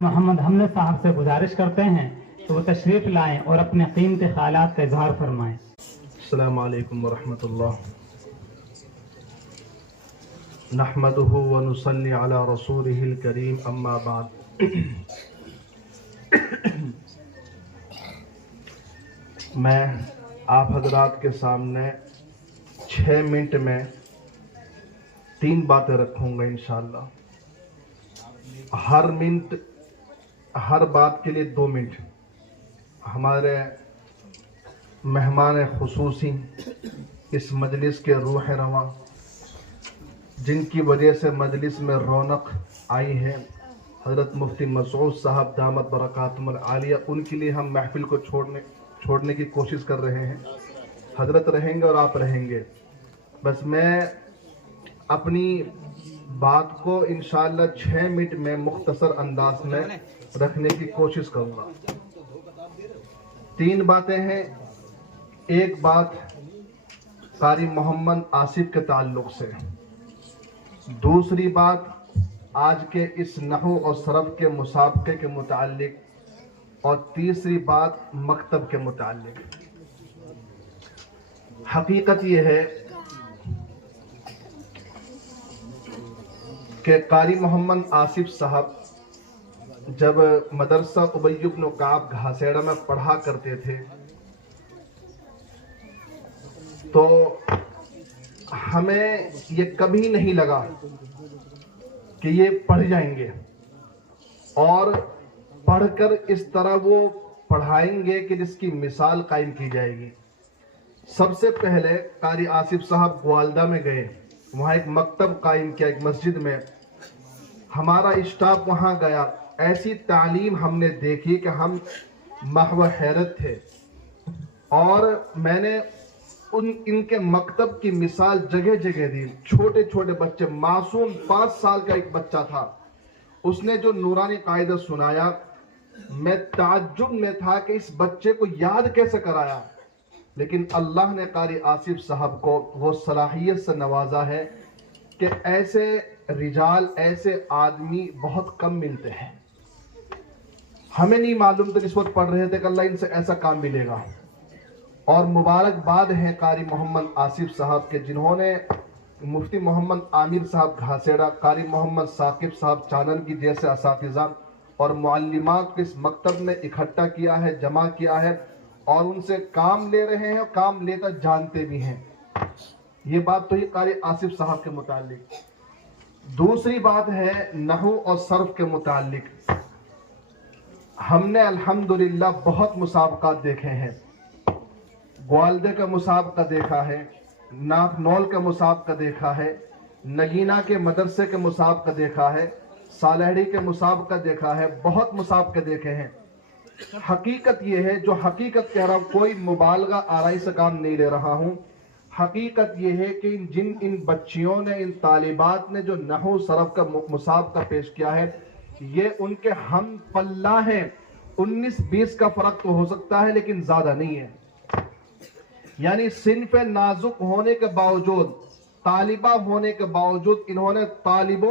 محمد حمزہ صاحب سے گزارش کرتے ہیں کہ وہ تشریف لائیں اور اپنے قیمتی خیالات کا اظہار فرمائیں۔ السلام علیکم ورحمۃ اللہ۔ نحمده ونصلي على رسوله الكريم اما بعد۔ میں آپ حضرات کے سامنے 6 منٹ میں 3 باتیں رکھوں گا انشاءاللہ۔ ہر بات کے لیے 2 منٹ۔ ہمارے مہمان خصوصی اس مجلس کے روح رواں، جن کی وجہ سے مجلس میں رونق آئی ہے، حضرت مفتی مسعود صاحب دامت برکاتہم العالیہ، ان کے لیے ہم محفل کو چھوڑنے کی کوشش کر رہے ہیں۔ حضرت رہیں گے اور آپ رہیں گے، بس میں اپنی بات کو انشاءاللہ 6 منٹ میں مختصر انداز میں رکھنے کی کوشش کروں گا۔ 3 باتیں ہیں۔ ایک بات قاری محمد آصف کے تعلق سے، دوسری بات آج کے اس نحو اور صرف کے مسابقے کے متعلق، اور تیسری بات مکتب کے متعلق۔ حقیقت یہ ہے کہ قاری محمد آصف صاحب جب مدرسہ ابی بن کعب گھاسیڑا میں پڑھا کرتے تھے تو ہمیں یہ کبھی نہیں لگا کہ یہ پڑھ جائیں گے اور پڑھ کر اس طرح وہ پڑھائیں گے کہ جس کی مثال قائم کی جائے گی۔ سب سے پہلے قاری آصف صاحب گوالدہ میں گئے، وہاں ایک مکتب قائم کیا، ایک مسجد میں۔ ہمارا اسٹاف وہاں گیا، ایسی تعلیم ہم نے دیکھی کہ ہم محو حیرت تھے، اور میں نے ان کے مکتب کی مثال جگہ جگہ دی۔ چھوٹے چھوٹے بچے، معصوم 5 سال کا ایک بچہ تھا، اس نے جو نورانی قاعدہ سنایا، میں تعجب میں تھا کہ اس بچے کو یاد کیسے کرایا، لیکن اللہ نے قاری آصف صاحب کو وہ صلاحیت سے نوازا ہے کہ ایسے رجال، ایسے آدمی بہت کم ملتے ہیں۔ ہمیں نہیں معلوم تھا، اس وقت پڑھ رہے تھے کہ اللہ ان سے ایسا کام ملے گا، اور مبارکباد ہے قاری محمد آصف صاحب کے، جنہوں نے مفتی محمد عامر صاحب گھاسیڑا، قاری محمد ثاقب صاحب چانن جیسے اساتذہ اور معلمات کو اس مکتب میں اکٹھا کیا ہے، جمع کیا ہے، اور ان سے کام لے رہے ہیں، اور کام لیتا جانتے بھی ہیں۔ یہ بات تو ہی قاری آصف صاحب کے متعلق۔ دوسری بات ہے نحو اور صرف کے متعلق۔ ہم نے الحمدللہ بہت مسابقات دیکھے ہیں۔ گوالدے کا مسابقہ دیکھا ہے، ناک نول کا مسابقہ دیکھا ہے، نگینہ کے مدرسے کے مسابقہ دیکھا ہے، سالہڑی کے مسابقہ دیکھا ہے، بہت مسابقے دیکھے ہیں۔ حقیقت یہ ہے، جو حقیقت کہہ رہا ہوں، کوئی مبالغہ آرائی سے کام نہیں لے رہا ہوں، حقیقت یہ ہے کہ ان بچیوں نے، ان طالبات نے جو نحو صرف کا مسابقہ پیش کیا ہے، یہ ان کے ہم پلہ ہیں۔ 19-20 کا فرق تو ہو سکتا ہے، لیکن زیادہ نہیں ہے۔ یعنی صنف نازک ہونے کے باوجود، طالبہ ہونے کے باوجود، انہوں نے طالب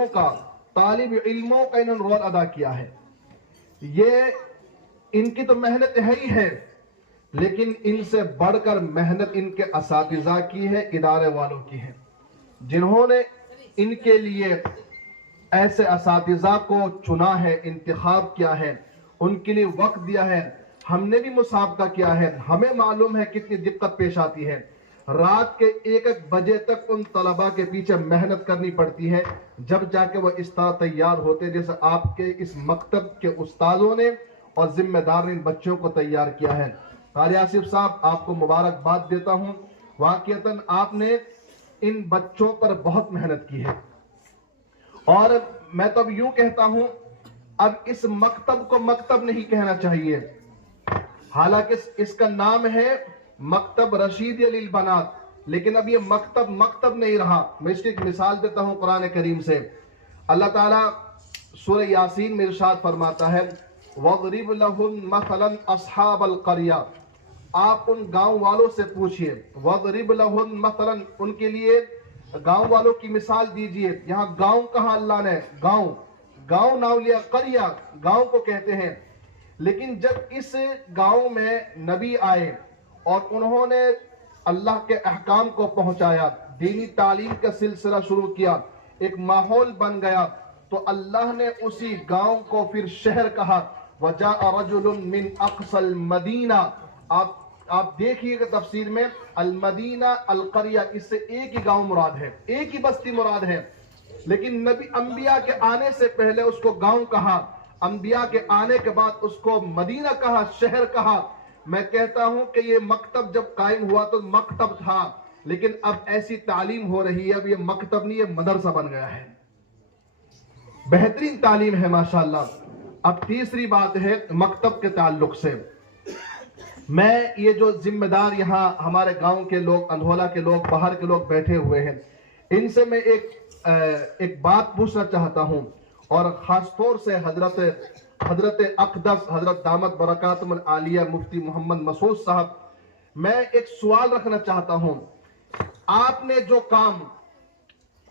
علموں کا انہوں نے رول ادا کیا ہے۔ یہ ان کی تو محنت ہے ہی ہے، لیکن ان سے بڑھ کر محنت ان کے اساتذہ کی ہے، ادارے والوں کی ہے، جنہوں نے ان کے لیے ایسے اساتذہ کو چنا ہے، انتخاب کیا ہے، ان کے لیے وقت دیا ہے۔ ہم نے بھی مسابقہ کیا ہے، ہمیں معلوم ہے کتنی دقت پیش آتی ہے۔ رات کے 1-1 بجے تک ان طلباء کے پیچھے محنت کرنی پڑتی ہے، جب جا کے وہ اس طرح تیار ہوتے جیسے آپ کے اس مکتب کے استادوں نے اور ذمہ دار نے ان بچوں کو تیار کیا ہے۔ قاری آصف صاحب، آپ کو مبارکباد دیتا ہوں، واقعتاً آپ نے ان بچوں پر بہت محنت کی ہے، اور میں تو اب یوں کہتا ہوں، اب اس مکتب کو مکتب نہیں کہنا چاہیے، حالانکہ اس کا نام ہے مکتب رشید للبنات، لیکن اب یہ مکتب نہیں رہا۔ میں اس کی ایک مثال دیتا ہوں قرآن کریم سے۔ اللہ تعالیٰ سورہ یاسین میں ارشاد فرماتا ہے، وَاضْرِبْ لَهُمْ مَثَلًا أَصْحَابَ الْقَرْيَةِ، آپ ان گاؤں والوں سے پوچھئے، وَاضْرِبْ لَهُمْ مَثَلًا، ان کے لیے گاؤں والوں کی مثال دیجئے۔ یہاں گاؤں کہا اللہ نے، گاؤں ناولیا قریہ گاؤں کو کہتے ہیں. لیکن جب اس گاؤں میں نبی آئے اور انہوں نے اللہ کے احکام کو پہنچایا, دینی تعلیم کا سلسلہ شروع کیا, ایک ماحول بن گیا, تو اللہ نے اسی گاؤں کو پھر شہر کہا. وَجَاءَ رَجُلٌ مِّنْ أَقْصَى الْمَدِينَةِ. آپ دیکھیے کہ تفسیر میں المدینہ القریہ اس سے ایک ہی گاؤں مراد ہے, ایک ہی بستی مراد ہے. لیکن نبی انبیاء کے آنے سے پہلے اس کو گاؤں کہا, انبیاء کے آنے کے بعد اس کو مدینہ کہا, شہر کہا. میں کہتا ہوں کہ یہ مکتب جب قائم ہوا تو مکتب تھا, لیکن اب ایسی تعلیم ہو رہی ہے, اب یہ مکتب نہیں, یہ مدرسہ بن گیا ہے. بہترین تعلیم ہے ماشاءاللہ. اب تیسری بات ہے مکتب کے تعلق سے. میں یہ جو ذمہ دار یہاں ہمارے گاؤں کے لوگ, اندھولا کے لوگ, باہر کے لوگ بیٹھے ہوئے ہیں, ان سے میں ایک بات پوچھنا چاہتا ہوں, اور خاص طور سے حضرت اقدس حضرت دامت برکاتہم العالیہ مفتی محمد مسعود صاحب, میں ایک سوال رکھنا چاہتا ہوں. آپ نے جو کام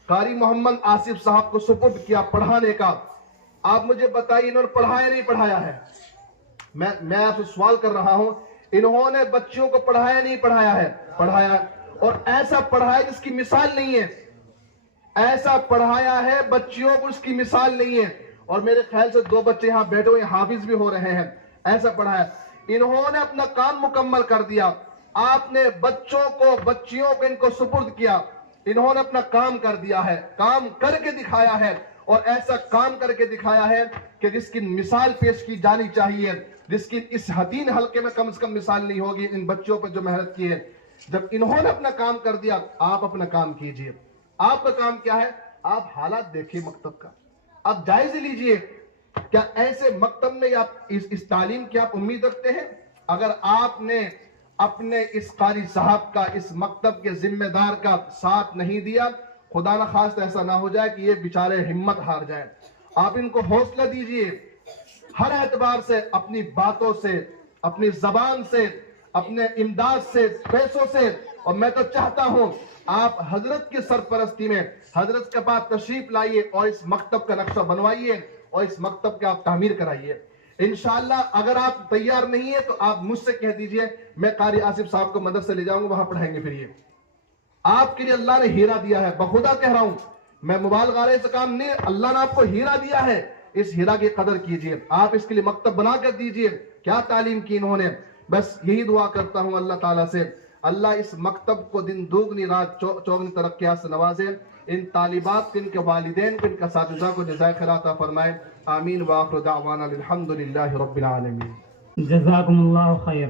قاری محمد آصف صاحب کو سپرد کیا پڑھانے کا, آپ مجھے بتائیے انہوں نے پڑھایا نہیں پڑھایا ہے؟ میں آپ سے سوال کر رہا ہوں, انہوں نے بچوں کو پڑھایا نہیں پڑھایا ہے؟ پڑھایا, اور ایسا پڑھایا جس کی مثال نہیں ہے, ایسا پڑھایا ہے بچیوں کو اس کی مثال نہیں ہے. اور میرے خیال سے 2 بچے یہاں بیٹھے ہوئے حافظ بھی ہو رہے ہیں. ایسا پڑھایا, انہوں نے اپنا کام مکمل کر دیا. آپ نے بچوں کو بچیوں کو ان کو سپرد کیا, انہوں نے اپنا کام کر دیا ہے, کام کر کے دکھایا ہے. اور ایسا کام کر کے دکھایا ہے کہ جس کی مثال پیش کی جانی چاہیے, جس کی اس حتین حلقے میں کم سے کم مثال نہیں ہوگی ان بچوں پر جو محنت کی ہے. جب انہوں نے اپنا کام کر دیا, آپ اپنا کام کیجئے. آپ کا کام کیا ہے؟ آپ حالات دیکھیے مکتب کا, آپ جائزے لیجئے. کیا ایسے مکتب میں آپ اس تعلیم کی آپ امید رکھتے ہیں؟ اگر آپ نے اپنے اس قاری صاحب کا, اس مکتب کے ذمہ دار کا ساتھ نہیں دیا, خدا نخواستہ ایسا نہ ہو جائے کہ یہ بیچارے ہمت ہار جائیں. آپ ان کو حوصلہ دیجئے ہر اعتبار سے, اپنی باتوں سے, اپنی زبان سے, اپنے امداد سے, پیسوں سے. اور میں تو چاہتا ہوں آپ حضرت کی سرپرستی میں حضرت کے پاس تشریف لائیے اور اس مکتب کا نقشہ بنوائیے اور اس مکتب کا آپ تعمیر کرائیے. انشاءاللہ اگر آپ تیار نہیں ہیں تو آپ مجھ سے کہہ دیجئے, میں قاری آصف صاحب کو مدرسے لے جاؤں گا, وہاں پڑھائیں گے. پھر یہ آپ کے لیے اللہ نے ہیرا دیا ہے, بخدا کہہ رہا ہوں, میں مبالغہ سے کام نہیں, اللہ نے آپ کو ہیرا دیا ہے, اس ہیرا کی قدر کیجئے. آپ اس کے لیے مکتب بنا کر دیجئے. کیا تعلیم کی انہوں نے. بس یہی دعا کرتا ہوں اللہ تعالیٰ سے, اللہ اس مکتب کو دن دوگنی رات چوگنی ترقیات سے نوازے. ان طالبات کو, ان کے والدین کو, ان کے اساتذہ کو جزائے خیر عطا فرمائے. آمین. وآخر دعوانا الحمدللہ رب العالمین. جزاکم اللہ خیر.